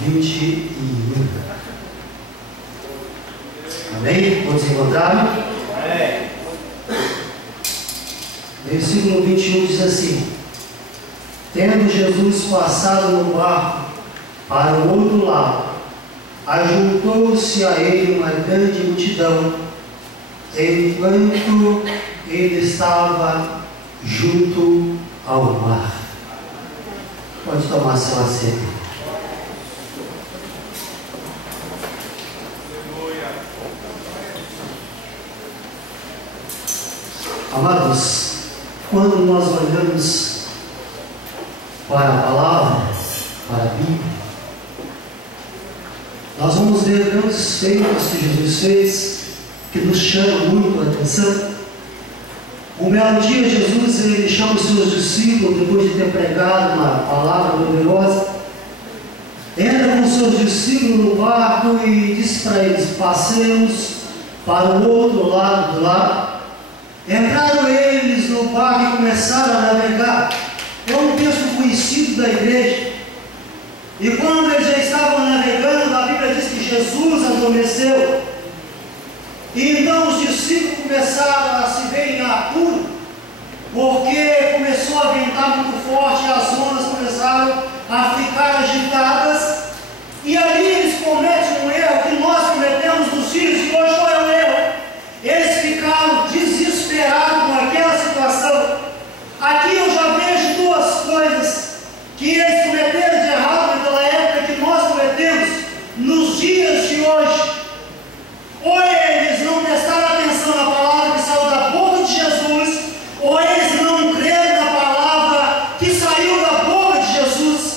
21. Amém? Todos encontraram? Amém. Versículo 21 diz assim: tendo Jesus passado no barco para o outro lado, ajuntou-se a ele uma grande multidão, enquanto ele estava junto ao mar. Pode tomar seu assento. Amados, quando nós olhamos para a palavra, para a Bíblia, nós vamos ver grandes feitos que Jesus fez, que nos chamam muito a atenção. Um belo dia, Jesus ele chama os seus discípulos, depois de ter pregado uma palavra poderosa, entra com os seus discípulos no barco e diz para eles: passemos para o outro lado do lago. Entraram eles no barco e começaram a navegar. É um texto conhecido da igreja. E quando eles já estavam navegando, a Bíblia diz que Jesus adormeceu. E então os discípulos começaram a se ver em apuro, porque começou a ventar muito forte e as ondas começaram a ficar agitadas. E ali eles cometem um erro que nós cometemos nos dias de hoje. Qual é o erro? Eles ficaram desesperados com aquela situação. Aqui eu já vejo duas coisas que eles cometeram de errado naquela época, que nós cometemos nos dias de hoje. Ou eles não prestaram atenção na palavra que saiu da boca de Jesus, ou eles não creram na palavra que saiu da boca de Jesus.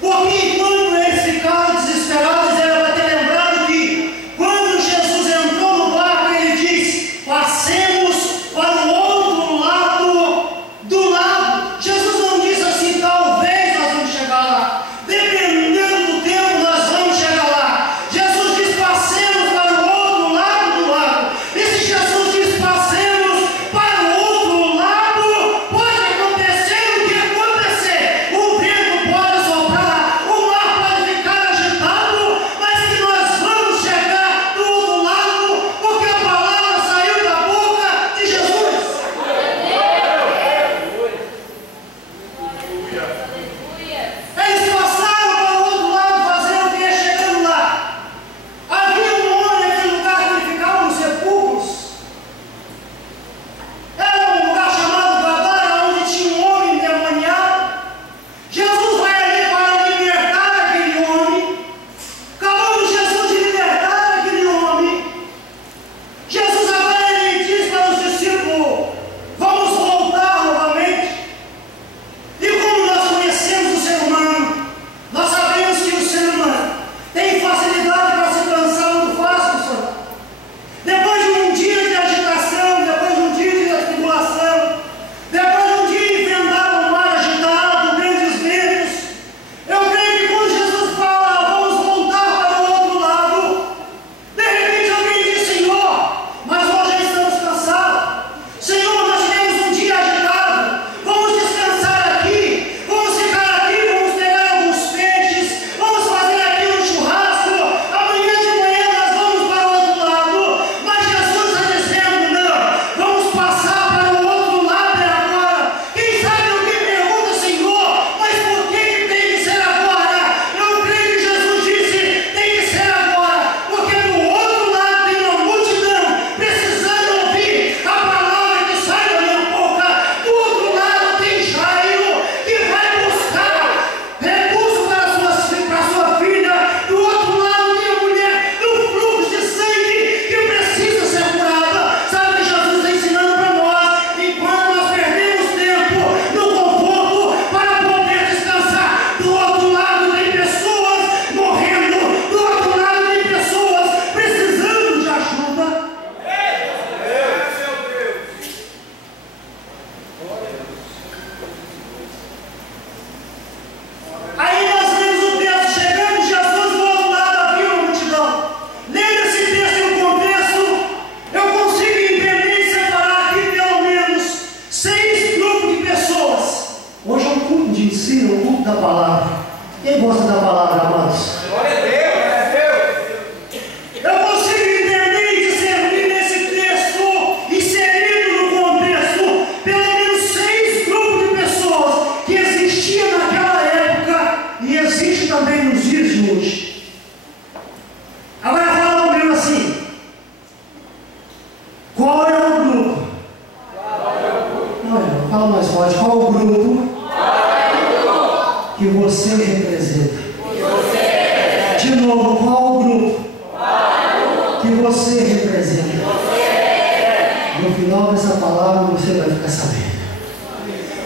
Porque quando eles ficaram desesperados, era para ter lembrado que quando Jesus entrou no barco, ele disse: passemos para o outro lado do lago. Jesus não disse assim: talvez nós vamos chegar lá, dependendo do tempo nós vamos chegar lá. Jesus diz: passemos para o outro lado do lago. E se Jesus diz: passemos para o outro lado, pode acontecer o que acontecer. O vento pode soprar, o mar pode ficar agitado, mas que nós vamos chegar do outro lado, porque a palavra saiu da boca de Jesus. Eles passaram para o outro lado, fazendo o que? Chegando lá, havia um homem naquele lugar que ele ficava nos sepulcros. Era um lugar chamado Gadara, onde tinha um homem endemoniado. Jesus vai ali para libertar aquele homem. Acabando Jesus de libertar aquele homem, Jesus agora ele diz para os discípulos: vamos voltar novamente. E como nós conhecemos o ser humano, nós sabemos que o ser humano tem facilidade para se cansar muito fácil, pessoal. Depois de um dia de agitação, depois de um dia de atribulação, depois de um dia enfrentar um mar agitado, grandes ventos, eu creio que quando Jesus fala: vamos voltar para o outro lado, de repente alguém diz: Senhor, mas nós já estamos cansados. Senhor, nós tivemos um dia agitado. Vamos descansar aqui. Vamos ficar aqui. Vamos pegar alguns peixes. Vamos fazer aqui um churrasco. Amanhã de manhã nós vamos para o outro lado. Mas Jesus está dizendo: não. Vamos passar para o outro lado agora. Quem sabe alguém pergunta: Senhor, mas por que tem que ser agora? Eu creio que Jesus disse: tem que ser agora, porque do outro lado tem uma multidão precisando ouvir a palavra que sai da minha boca. Do outro lado tem Jairo que vai buscar recurso para sua filha. Do outro lado tem a mulher do fluxo de sangue que precisa ser curada. Sabe o que Jesus está ensinando para nós? Enquanto nós perdemos tempo no conforto para poder descansar, do outro lado tem pessoas morrendo. Do outro lado tem pessoas precisando de ajuda. Aí nós lemos o texto: chegando Jesus do outro lado, havia uma multidão. Lendo esse texto e o contexto, eu consigo entender e separar aqui pelo menos 6 grupos de pessoas. Hoje é um culto de ensino, um culto da palavra. Quem gosta da palavra, amados? e existe também nos dias de hoje. Agora fala comigo assim: qual é o grupo? Não, fala mais forte. Qual é o grupo que você representa? De novo, qual o grupo que você representa? No final dessa palavra você vai ficar sabendo.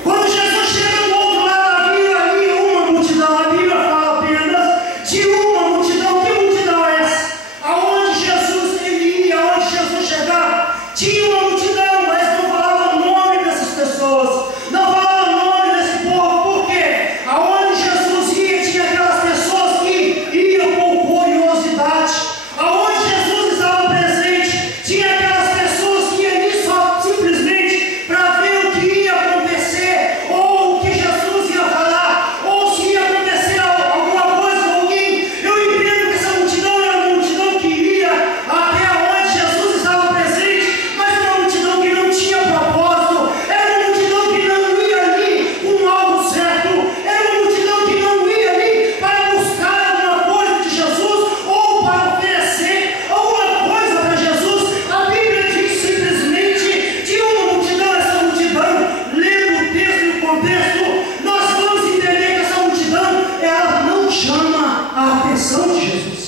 Quando Jesus chega do outro lado da Bíblia, havia uma multidão. A Bíblia fala apenas de uma multidão. Que multidão é essa? Aonde Jesus ia, aonde Jesus chegava, tinha uma multidão, mas não falava o nome dessas pessoas, não falava o nome desse povo. Por quê? Aonde Jesus ia, tinha aquelas pessoas que iam por curiosidade. Aonde Jesus estava presente, tinha aquelas pessoas que iam ali só simplesmente para ver o que ia acontecer, ou o que Jesus ia falar, ou se ia acontecer alguma coisa com alguém. Eu entendo que essa multidão era uma multidão que ia até onde Jesus estava presente, mas uma multidão que não tinha propósito, era uma multidão que não ia ali com algo certo, era uma multidão que não ia ali para buscar alguma coisa de Jesus, ou para oferecer alguma coisa para Jesus. A Bíblia diz simplesmente de uma multidão. Essa multidão, lendo o texto e o contexto, nós vamos entender que essa multidão, ela não chama a atenção de Jesus.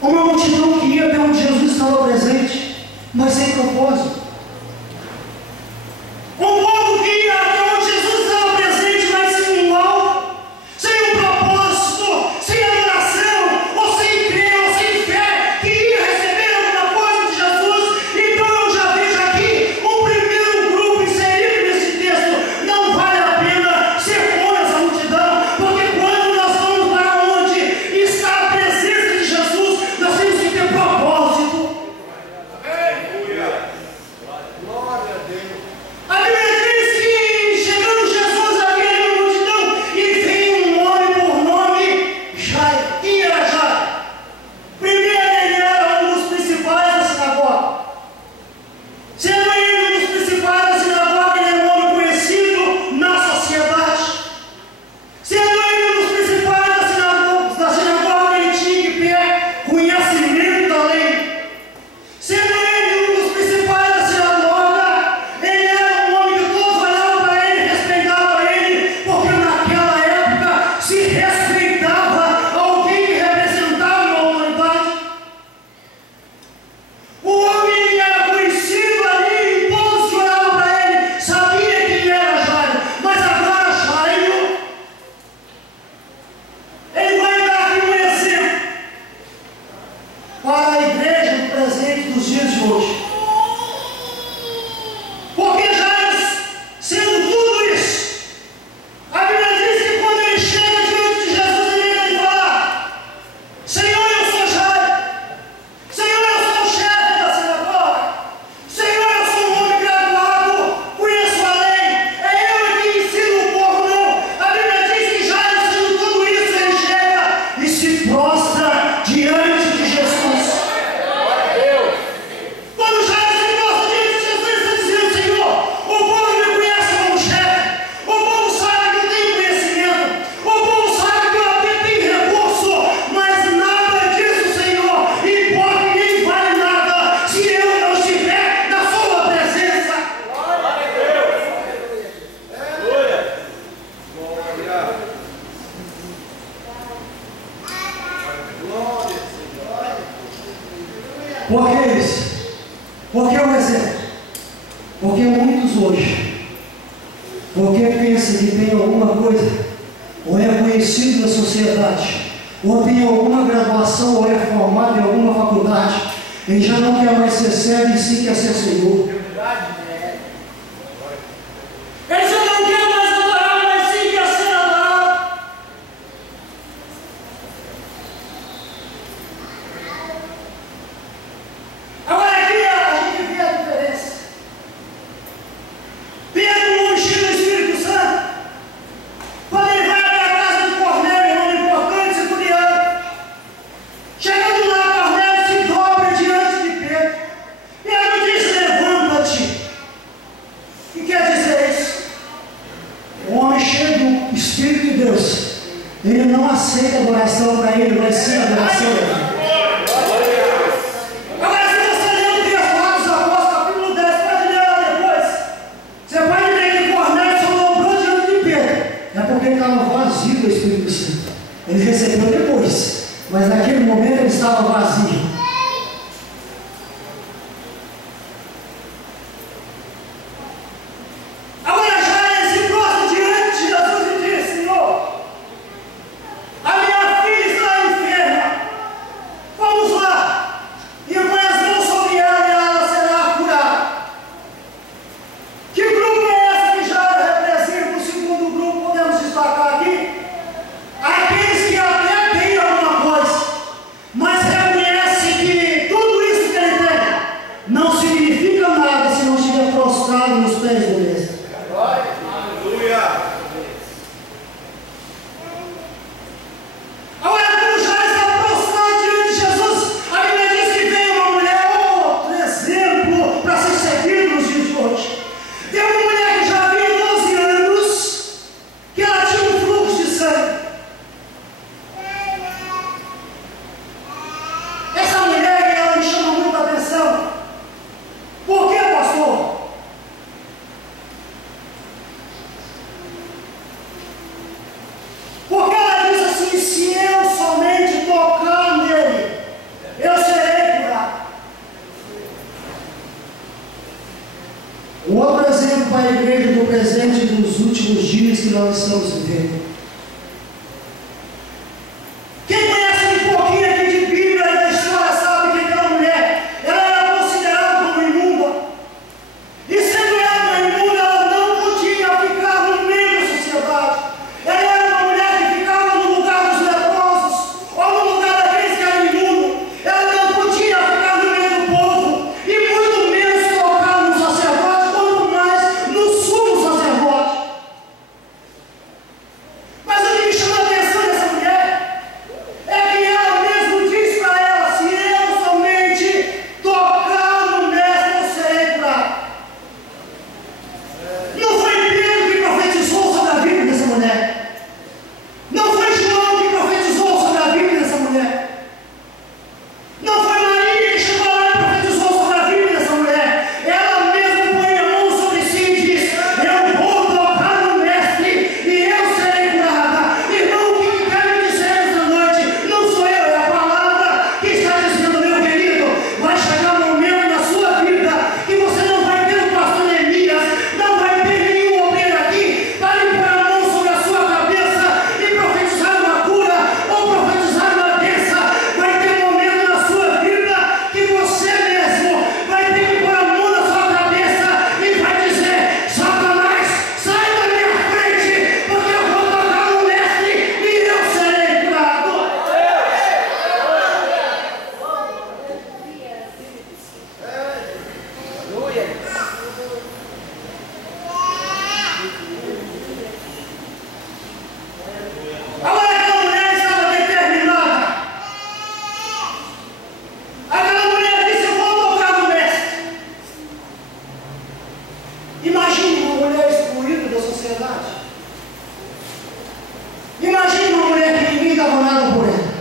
Uma multidão que ia até onde Jesus estava presente, mas sem propósito. Um povo que ia até onde Jesus estava presente, mas sem um alvo, sem um propósito, sem adoração, ou sem crer, ou sem fé, que ia receber alguma coisa de Jesus. Então eu já vejo aqui um primeiro grupo inserido nesse texto. Não vale a pena ser como essa multidão, porque quando nós vamos para onde está a presença de Jesus, nós temos que ter propósito. A Bíblia diz que chegando Jesus havia uma multidão e veio um homem por nome Jairo. Quem era Jairo? Primeiro, ele era um dos principais da sinagoga. Sendo ele um dos principais da sinagoga, ele era um homem conhecido na sociedade. Sendo ele um dos principais da sinagoga, ele tinha que ter conhecimento da lei. Sendo ele um dos principais da sinagoga, ele era um homem que todos olhavam para ele, respeitavam ele, porque naquela época se respeitava alguém que representava uma autoridade. O homem era conhecido ali e todos que olhavam para ele sabiam quem era Jairo. Mas agora Jairo, ele vai dar aqui um exemplo para a igreja do presente dos dias de hoje. Porque Jairo, sendo tudo isso, a Bíblia diz que quando ele chega diante de Jesus, ele fala: Senhor, eu sou Jairo. Senhor, eu sou o chefe da sinagoga. Senhor, eu sou um homem graduado, conheço a lei. É eu que ensino o povo, não. A Bíblia diz que Jairo, sendo tudo isso, ele chega e se prostra diante de Jesus. Quando Jairo se prostra diante de Jesus, ele está dizendo: Senhor, o povo me conhece como chefe, o povo sabe que eu tenho conhecimento, o povo sabe que eu até tenho recurso, mas nada disso, Senhor, importa e nem vale nada se eu não estiver na sua presença. Por que isso? Por que o exemplo? Porque muitos hoje, porque pensa que tem alguma coisa, ou é conhecido da sociedade, ou tem alguma graduação, ou é formado em alguma faculdade, ele já não quer mais ser servo e sim quer ser Senhor. Ele já não quer mais adorar, mas sim quer ser adorado. Agora aqui a gente vê a diferença. Pedro, um homem cheio do Espírito Santo, quando ele vai para a casa de Cornélio, um homem importante, centurião, chegando lá, Cornélio se dobra diante de Pedro. Pedro diz: levanta-te, Ele não aceita adoração para ele, vai ser adoração. Agora, se você ler o texto lá dos Apóstolos, capítulo 10, pode ler lá depois. Você pode ler que Cornélio só dobrou diante de Pedro. É porque ele estava vazio do Espírito Santo. Ele recebeu depois, mas naquele momento ele estava vazio. Para a igreja do presente e dos últimos dias que nós estamos vivendo. Quem conhece um pouquinho aqui de Bíblia e da história sabe que aquela mulher, ela era considerada como imunda. E sendo ela uma imunda, ela não podia ficar no meio da sociedade. Ela era uma mulher que ficava no lugar dos leprosos, ou no lugar daqueles que eram imundos. Ela não podia ficar no meio do povo, e muito menos tocar no sacerdote, quanto mais no sumo sacerdote. Mas o que me chama a atenção dessa mulher é que ela mesmo diz para ela: se eu somente tocar no mestre, eu serei curado. Não foi Pedro que profetizou sobre a vida dessa mulher. Não foi João que profetizou sobre a vida dessa mulher. Não foi Maria que chegou lá e profetizou sobre a vida dessa mulher. Ela mesma põe a mão sobre si e diz: eu vou tocar no mestre e eu serei curada. Irmão, o que quer me dizer essa noite? Não sou eu, é a palavra que está dizendo, meu querido. Vai chegar um momento na sua vida que você não vai ter o pastor Neemias, não vai ter nenhum obreiro aqui para lhe pôr a mão sobre a sua cabeça e profetizar uma cura ou profetizar uma bênção. Vai ter um momento na sua vida que você mesmo vai ter que pôr a mão na sua cabeça e vai dizer: Satanás, sai da minha frente, porque eu vou tocar no mestre e eu serei curado. Agora aquela mulher estava determinada. Aquela mulher disse: eu vou tocar no mestre. Imagine uma mulher excluída da sociedade. Imagine uma mulher que ninguém dava nada por ela.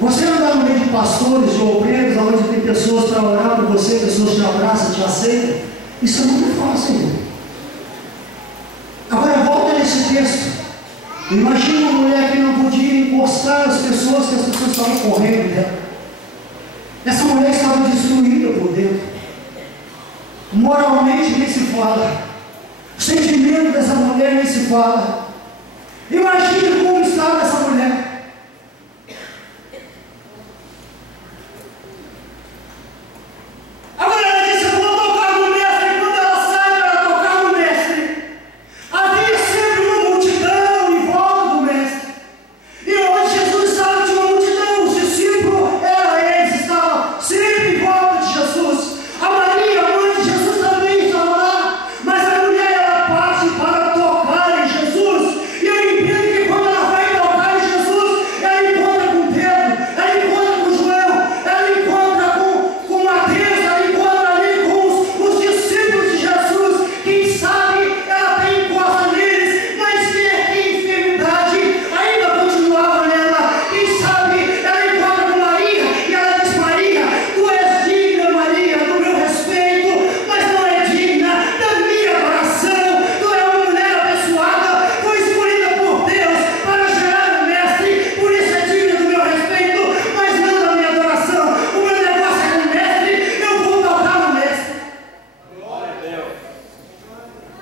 Você andar no meio de pastores, de obreiros, onde tem pessoas para orar por você, pessoas te abraçam, te aceitam, isso é muito fácil, irmão. Agora volta nesse texto. Imagina uma mulher que não podia encostar as pessoas, que as pessoas estavam correndo dela. Essa mulher estava destruída por dentro. Moralmente nem se fala. O sentimento dessa mulher nem se fala. Imagine como estava essa mulher. Agora ela disse: eu vou tocar no mestre. E quando ela sai para tocar no mestre, havia sempre uma multidão em volta do mestre. E onde Jesus estava, tinha uma multidão. Os discípulos, eles estavam sempre em volta de Jesus. A Maria, a mãe de Jesus, também estava lá. Mas a mulher, ela parte para tocar em Jesus. E eu entendo que quando ela vai tocar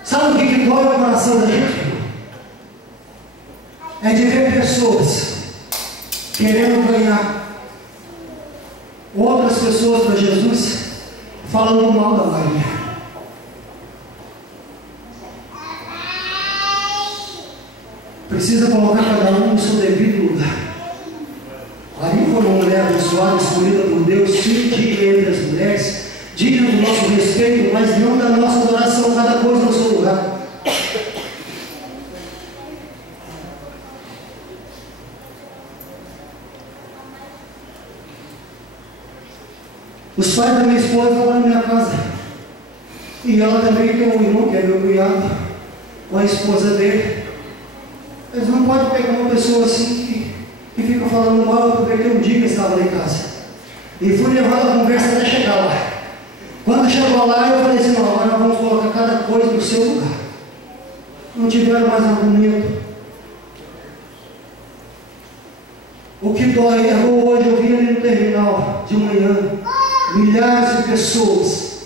Sabe o que dói no coração da gente? É de ver pessoas querendo ganhar outras pessoas para Jesus, falando mal da Maria. Precisa colocar cada um no seu devido lugar. Maria foi uma mulher abençoada, escolhida por Deus, sim, digna entre as mulheres, digna do nosso respeito, mas não da nossa adoração, cada coisa no seu lugar. Os pais da minha esposa estão lá na minha casa. E ela também tem um irmão, que é meu cunhado, com a esposa dele. Eles não podem pegar uma pessoa assim que fica falando mal, porque um dia que eu estava lá em casa. E fui levando a conversa até chegar lá. Quando chegou lá, eu falei assim, não, agora nós vamos colocar cada coisa no seu lugar. Não tiveram mais argumento. O que dói é hoje eu vi ali no terminal de manhã, milhares de pessoas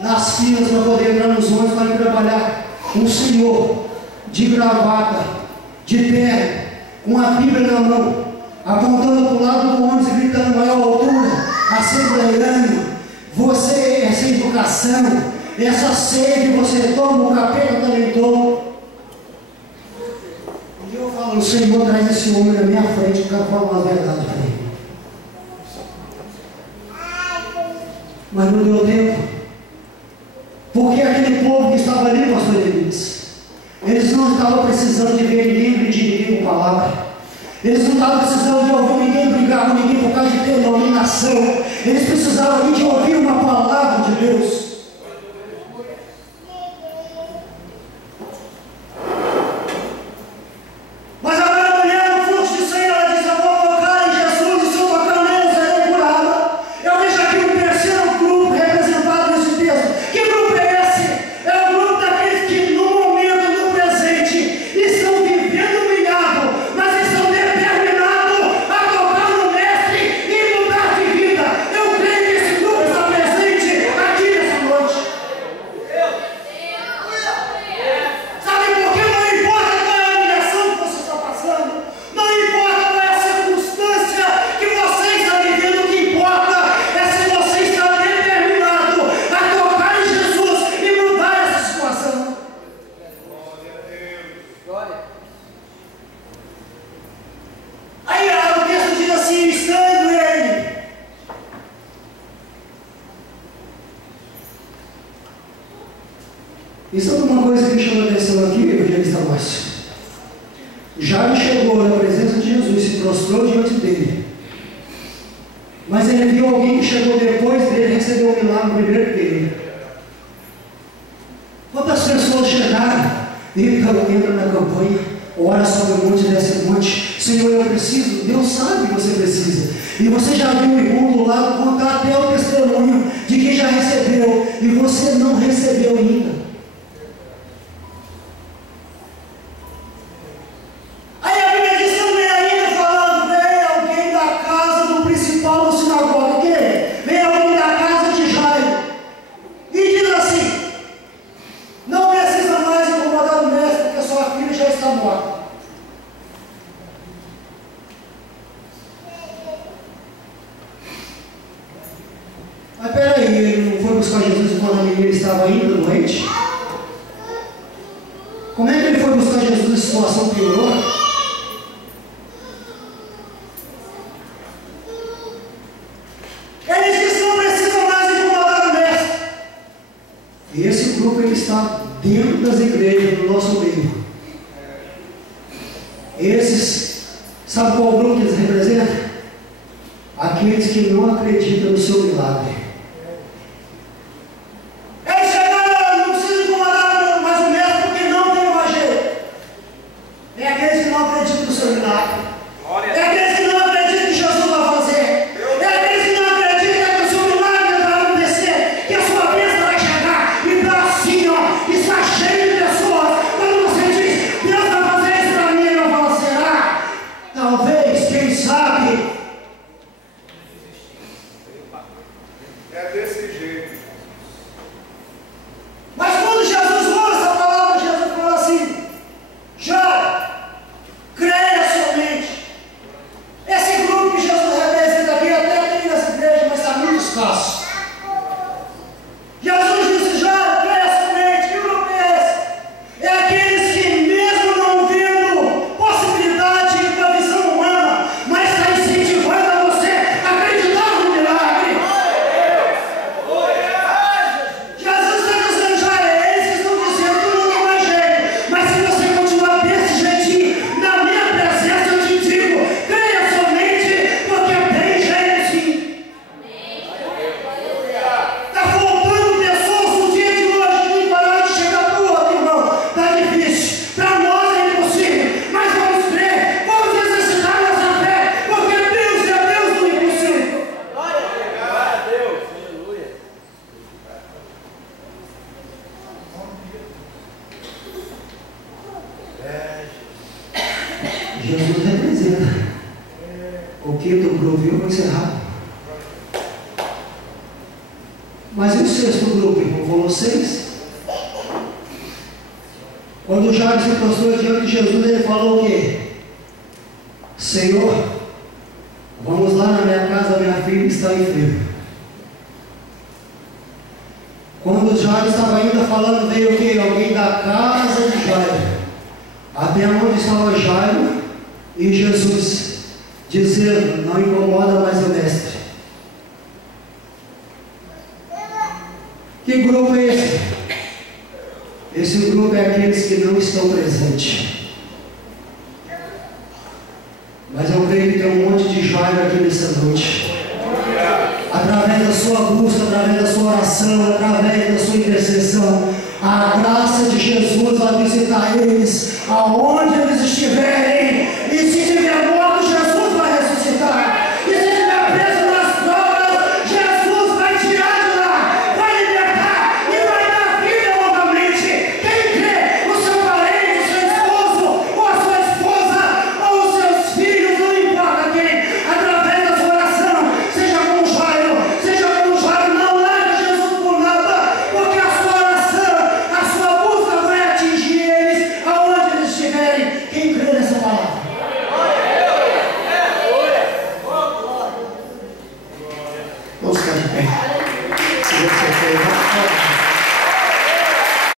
nas filas para poder entrar nos ônibus para ir trabalhar. Um senhor de gravata, de pé, com a Bíblia na mão, apontando para o lado do ônibus e gritando maior altura, assembleando: você é sem educação, essa sede você toma, o capeta também toma. E eu falo: o Senhor traz esse homem na minha frente, para falar uma verdade para ele. Mas não deu tempo, porque aquele povo que estava ali, pastor Elias, eles não estavam precisando de ver livre de ninguém com palavra. Eles não estavam precisando de ouvir ninguém brigar com ninguém por causa de denominação. Eles precisavam de ouvir uma palavra de Deus. Mas agora a mulher no fluxo de sangue, ela diz: eu vou tocar em Jesus, e se eu tocar nele, eu serei curada. Eu vejo aqui um terceiro grupo representado nesse texto. Que grupo é esse? É o grupo daqueles que no momento, no presente, estão vivendo humilhado, mas estão determinados a tocar no Mestre e mudar de vida. Eu creio que esse grupo está presente aqui nessa noite. Sabe por que não importa qual é a humilhação que você está passando? Não importa qual é a circunstância que você está vivendo. O que importa é se você está determinado a tocar em Jesus e mudar essa situação. Aí o texto diz assim: estando ele. Isso é uma coisa que me chamou a atenção aqui, evangelista Márcio. Jairo chegou na presença de Jesus, se prostrou diante dele. Mas ele viu alguém que chegou depois dele, recebeu o milagre primeiro que ele. Quantas pessoas chegaram e entra na campanha, ora sobre o monte e desce o monte: Senhor, eu preciso. Deus sabe que você precisa. E você já viu o irmão do lado contar até o testemunho de quem já recebeu, e você não recebeu ainda. Aí a Bíblia diz também ainda, falando: vem alguém da casa do principal da sinagoga. Quem é? Vem alguém da casa de Jairo e diz assim: não precisa mais incomodar o mestre, porque sua filha já está morta. Mas peraí, ele não foi buscar Jesus quando a menina estava ainda doente? Como é que ele foi buscar Jesus e a situação piorou? Ele diz que não precisa mais incomodar o mestre. E esse grupo ele está dentro das igrejas do nosso meio. Esses, sabe qual grupo que eles representam? Aqueles que não acreditam no seu milagre. Eles chegaram, não precisa incomodar mais o mestre porque não tem evangelho. É aqueles que não acreditam no seu milagre. É aqueles que não acreditam que Jesus vai fazer. É aqueles que não acreditam que o seu milagre vai acontecer, que a sua bênção vai chegar e está assim, ó, está cheio de pessoas. Quando você diz: Deus vai fazer isso para mim, eu falo: será? Talvez, quem sabe. Jesus representa o quinto grupo, e eu vou encerrar. Mas e o sexto grupo, irmão? Foram 6? Quando Jairo se prostrou diante de Jesus, ele falou o quê? Senhor, vamos lá na minha casa, minha filha está enferma. Quando Jairo estava ainda falando, veio o quê? Alguém da casa de Jairo, até onde estava Jairo e Jesus, dizendo: não incomoda mais o mestre. Que grupo é esse? Esse grupo é aqueles que não estão presentes. Mas eu creio que tem um monte de Jairo aqui nessa noite. Através da sua busca, através da sua oração, através da sua intercessão, a graça de Jesus vai visitar eles aonde eles estiverem.